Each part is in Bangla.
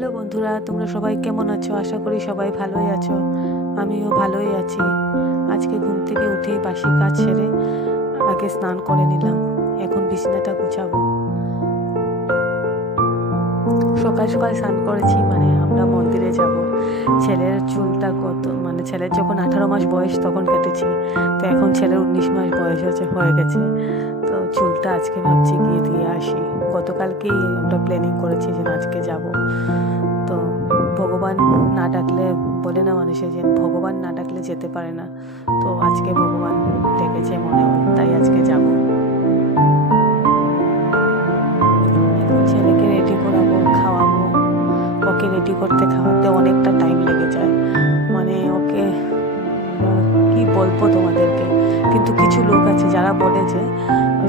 হ্যালো বন্ধুরা, তোমরা সবাই কেমন আছো? আশা করি সবাই ভালোই আছো। আমিও ভালোই আছি। আজকে ঘুম থেকে উঠে বাসি কাজ সেরে আগে স্নান করে নিলাম। এখন বিছানাটা গুছাবো। সকাল সকাল স্নান করেছি, আমরা মন্দিরে যাব। ছেলের চুলটা ছেলের যখন 18 মাস বয়স তখন কেটেছি, তো এখন ছেলের 19 মাস বয়স হয়ে গেছে। তো চুলটা আজকে ভাবছি গিয়ে দিয়ে আসি। গতকালকেই আমরা প্ল্যানিং করেছি যে আজকে যাব। তো ভগবান না ডাকলে, বলে না মানুষে যে ভগবান না ডাকলে যেতে পারে না, তো আজকে ভগবান ডেকেছে মনে হয়, তাই আজকে যাব। ছেলেকে রেডি করাবো, খাওয়াবো। ওকে রেডি করতে খাওয়াতে অনেকটা টাইম লেগে যায়। ওকে কি বলবো তোমাদেরকে, কিন্তু কিছু লোক আছে যারা বলে যে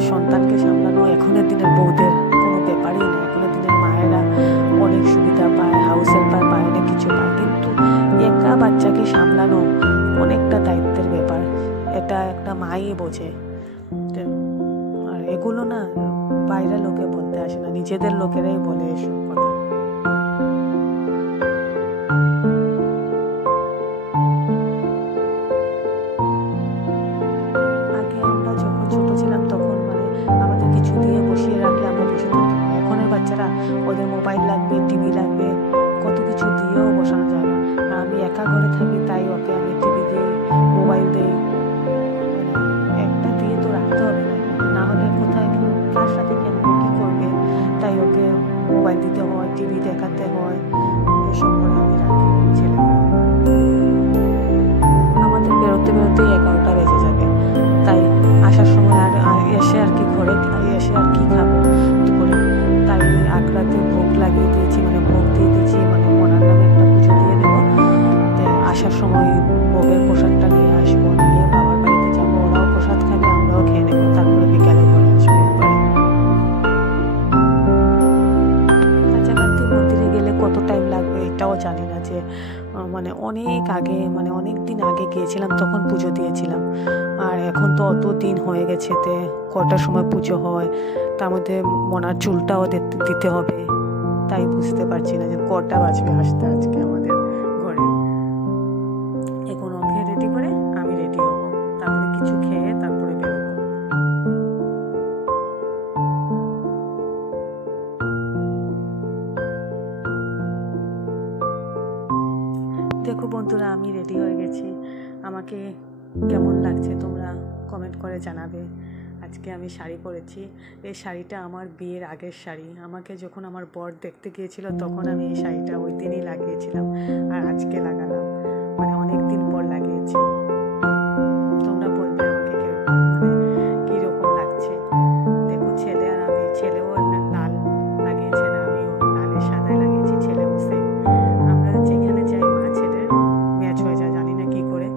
সন্তানকে সামলানো এখনের দিনের বউদের কোনো ব্যাপারই না, এখনের দিনের মায়েরা অনেক সুবিধা পায়, হাউস হেল্পার পায়, অনেক কিছু পায়, কিন্তু একা বাচ্চাকে সামলানো অনেকটা দায়িত্বের ব্যাপার। এটা একটা মাই বোঝে। আর এগুলো না বাইরের লোকে বলতে আসে না, নিজেদের লোকেরাই বলে এসব কথা। আগে আমরা যখন ছোট ছিলাম তখন আমাদের কিছু দিয়ে বসিয়ে রাখলে আমরা বসে থাকতাম। এখনের বাচ্চারা ওদের মোবাইল লাগবে, টিভি লাগবে, কত কিছু দিয়েও বসানো যায় না। আর আমি একা ঘরে থাকি, তাই ওকে আমি টিভি দিই, মোবাইল দিই। একটা দিয়ে তো রাখতে হবে, না হলে কোথায় কার সাথে খেলবে, কী করবে, তাই ওকে মোবাইল দিতে হয়, টিভি দেখাতে হয়, এসব করে আমি রাখি ছেলেকে। আমাদের বেরোতে বেরোতেই 11টা বেজে যাবে, তাই আসার সময় এসে আর কি ঘরে এসে আর কি খাবো দুপুরে, তাই আগ্রাতে ভোগ লাগিয়ে দিয়েছি, ভোগ দিয়ে দিয়েছি, মনার নামে একটা পুজো দিয়ে দেবো। আসার সময় ভোগের প্রসাদটা নিয়ে আসবো, নিয়ে বাবার বাড়িতে যাবো, ওরাও প্রসাদ খাবে, আমরাও খেয়ে নেবো, তারপরে বিকালে ঘরে আসবো একবারে। কাছাকাছি মন্দিরে গেলে কত টাইম লাগবে এটাও জানি না, যে অনেক আগে অনেক দিন আগে গিয়েছিলাম, তখন পুজো দিয়েছিলাম। আর এখন তো অত দিন হয়ে গেছে, কটার সময় পুজো হয়, তার মধ্যে মনার চুলটাও দিতে হবে, তাই বুঝতে পারছি না যে কটা বাজবে আসতে আজকে আমাদের ঘরে। এখন ওকে রেডি করে আমি রেডি হবো, তারপরে কিছু খেয়ে তারপরে বেরোবো। দেখো বন্ধুরা, আমি রেডি হয়ে গেছি। আমাকে কেমন লাগছে তোমরা কমেন্ট করে জানাবে। আজকে আমি শাড়ি পরেছি। এই শাড়িটা আমার বিয়ের আগের শাড়ি। আমাকে যখন আমার বর দেখতে গিয়েছিল তখন আমি এই শাড়িটা ওই দিনই লাগিয়েছিলাম, আর আজকে লাগালাম, অনেক দিন পর লাগিয়েছি। তোমরা বলবে আমাকে কীরকম লাগছে। দেখো ছেলে আর আমি, ছেলেও লাল লাগিয়েছে, না আমিও লালে সাদায় লাগিয়েছি, ছেলেও সেম। আমরা যেখানে যাই মা ছেলের ম্যাচ হয়ে যায়, জানি না কি করে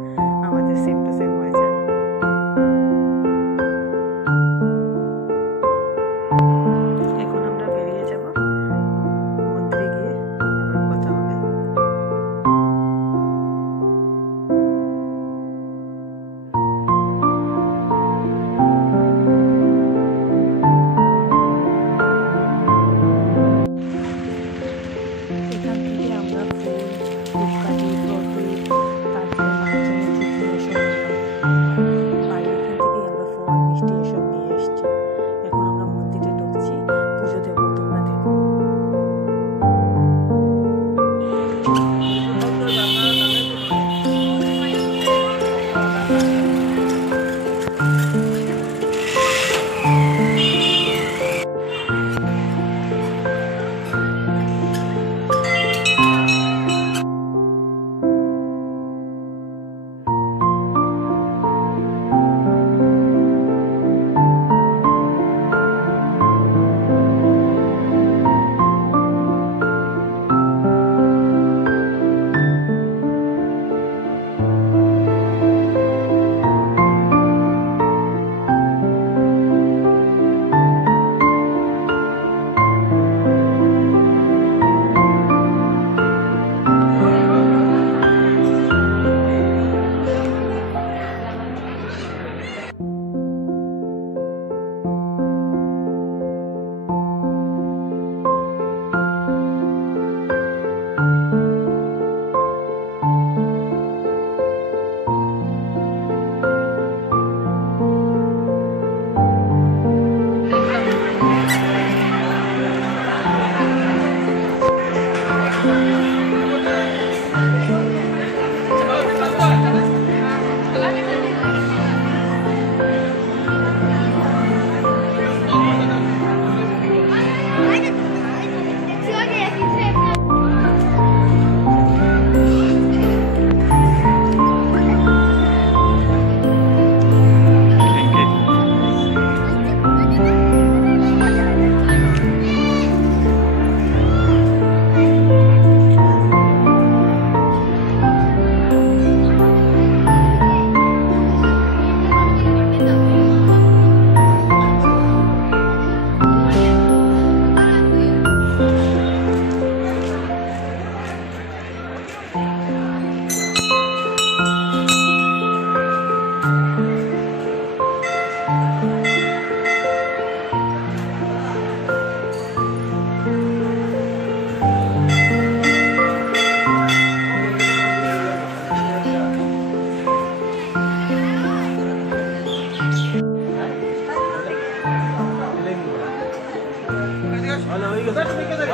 আমাদের সেম টু সেম হয়ে যায়। এখন আমরা বেরিয়ে যাব, মন্দিরে গিয়ে আবার কথা হবে।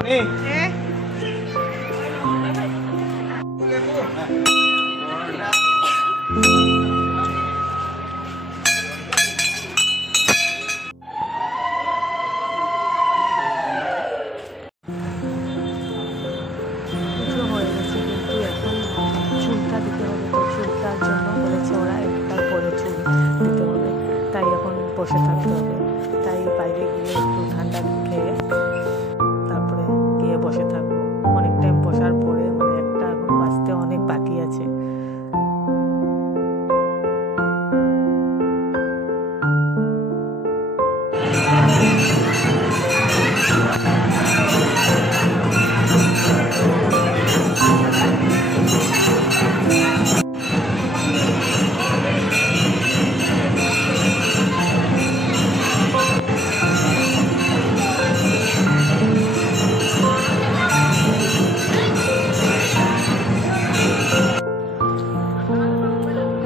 পুজো হয়ে গেছে, কিন্তু এখন চুলটা দিতে হবে। তো চুলটার জন্য বলেছে ওরা একটার পরে চুল দিতে হবে, তাই এখন বসে থাকতে হবে। তাই বাইরে গিয়ে একটু ঠান্ডা খেয়ে তারপরে গিয়ে বসে থাকবো। অনেক টাইম বসার পরে মানে একটা এখন বাজতে অনেক বাকি আছে।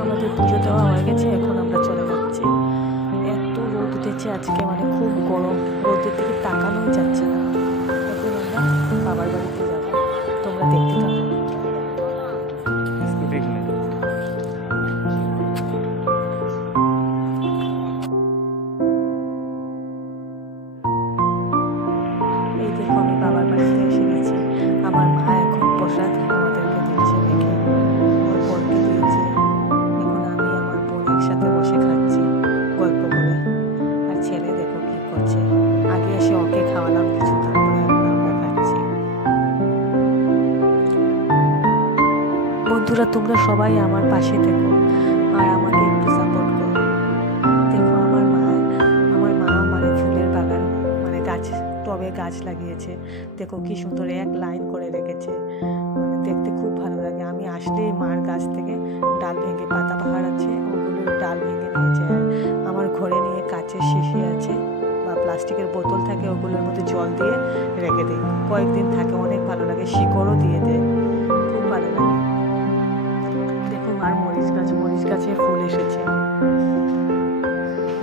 আমাদের পুজো দেওয়া হয়ে গেছে, এখন আমরা চলে যাচ্ছি। এত রোদ উঠেছে আজকে, মানে খুব গরম, রোদের দিকে তাকানোই যাচ্ছে না। এখন আমরা বাবার বাড়িতে যাবো, তোমরা দেখতে থাকো। এই দেখো আমি বাবার বাড়িতে এসে গেছি। আমার মা এখন প্রসাদ আমাদেরকে দিচ্ছে দেখে, ওর বোনকে দিয়েছে। এখন আমি আমার বোন একসাথে বসে খাচ্ছি গল্প করে। আর ছেলে দেখো কি করছে, আগে এসে ওকে খাওয়ালাম কিছু, তারপরে এখন আমরা খাচ্ছি। বন্ধুরা, তোমরা সবাই আমার পাশে থেকো আর আমাকে একটু সাপোর্ট করো। দেখো আমার মা মানে ফুলের বাগান, মানে গাছ, টবে গাছ লাগিয়েছে। দেখো কি সুন্দর এক লাইন করে রেখেছে, মানে দেখতে খুব ভালো লাগে। আমি আসলে মার গাছ থেকে ডাল ভেঙে, পাতা বাহার আছে ওগুলোর ডাল ভেঙে নিয়েছে। আর আমার ঘরে নিয়ে কাচের শিশি আছে বা প্লাস্টিকের বোতল থাকে, ওগুলোর মধ্যে জল দিয়ে রেখে দিই, কয়েকদিন থাকে, অনেক ভালো লাগে। শিকড়ও দিয়ে দেয়, খুব ভালো লাগে। দেখো মার মরিচ গাছে ফুল এসেছে,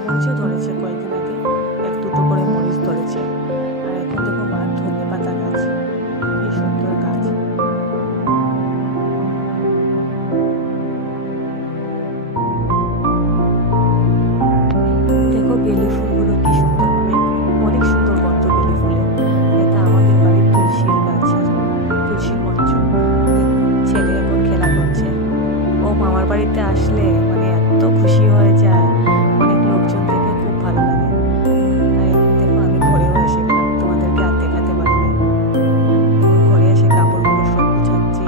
মরিচও ধরেছে কয়েকদিন আগে, এক দুটো করে মরিচ ধরেছে। আর এখন দেখো মার ধনে পাতা গাছ, কি সুন্দর গাছ। দেখো বেলি ফুলগুলো কি সুন্দর, অনেক সুন্দর গন্ধ বেলি ফুলে। এটা আমাদের বাড়ির তুলসীর গাছের তুলসীর মঞ্চ। ছেলে এখন খেলা করছে। ও মামার বাড়িতে আসলে মানে এত খুশি হয়ে যায়, অনেক লোকজন দেখে খুব ভালো লাগে। আর এখন দেখো আমি ঘরেও এসে গেলাম, তোমাদেরকে আর দেখাতে পারিনি। ঘরে এসে কাপড়গুলো সব গুছাচ্ছি,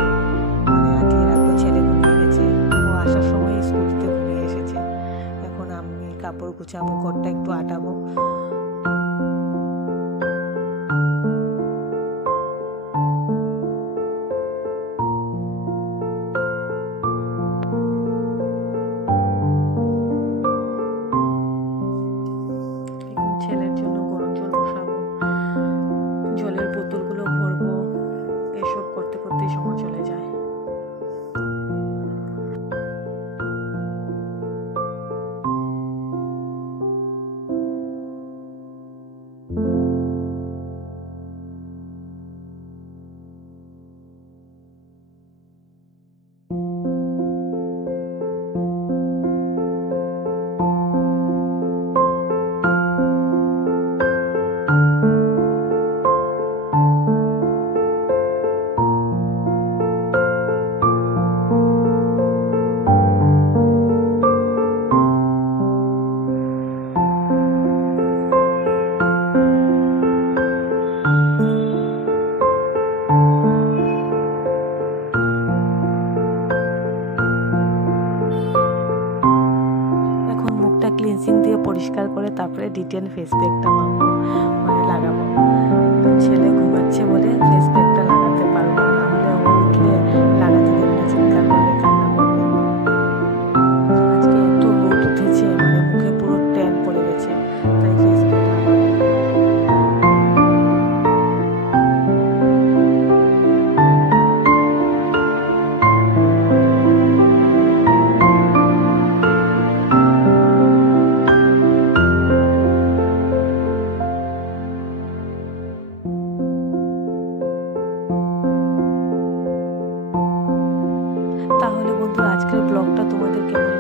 মানে আজকে রাখবো। ছেলে ঘুমিয়ে গেছে, ও আসার সময় স্কুটিতে ঘুমিয়ে এসেছে। এখন আমি কাপড় গুছাবো, ঘরটা একটু আটাবো। ছেলের জন্য গরম জল বসাবো, জলের বোতলগুলো ভরবো, এসব করতে করতেই সময় চলে যায়। ক্লিনজিং দিয়ে পরিষ্কার করে তারপরে ডিটেন ফেস প্যাকটা মাখবো, মানে লাগাবো। ছেলে ঘুমাচ্ছে বলে ফেস প্যাকটা লাগাতে পারবো না, নাহলে ও উঠলে লাগাতে দেবে না, চিৎকার করবে, কান্না করবে। আজকে এত রোদ উঠেছে, মানে মুখে পুরো ট্যান পড়ে গেছে, তাই ফেস প্যাক লাগাবো। আজকের ব্লগটা তোমাদের কেমন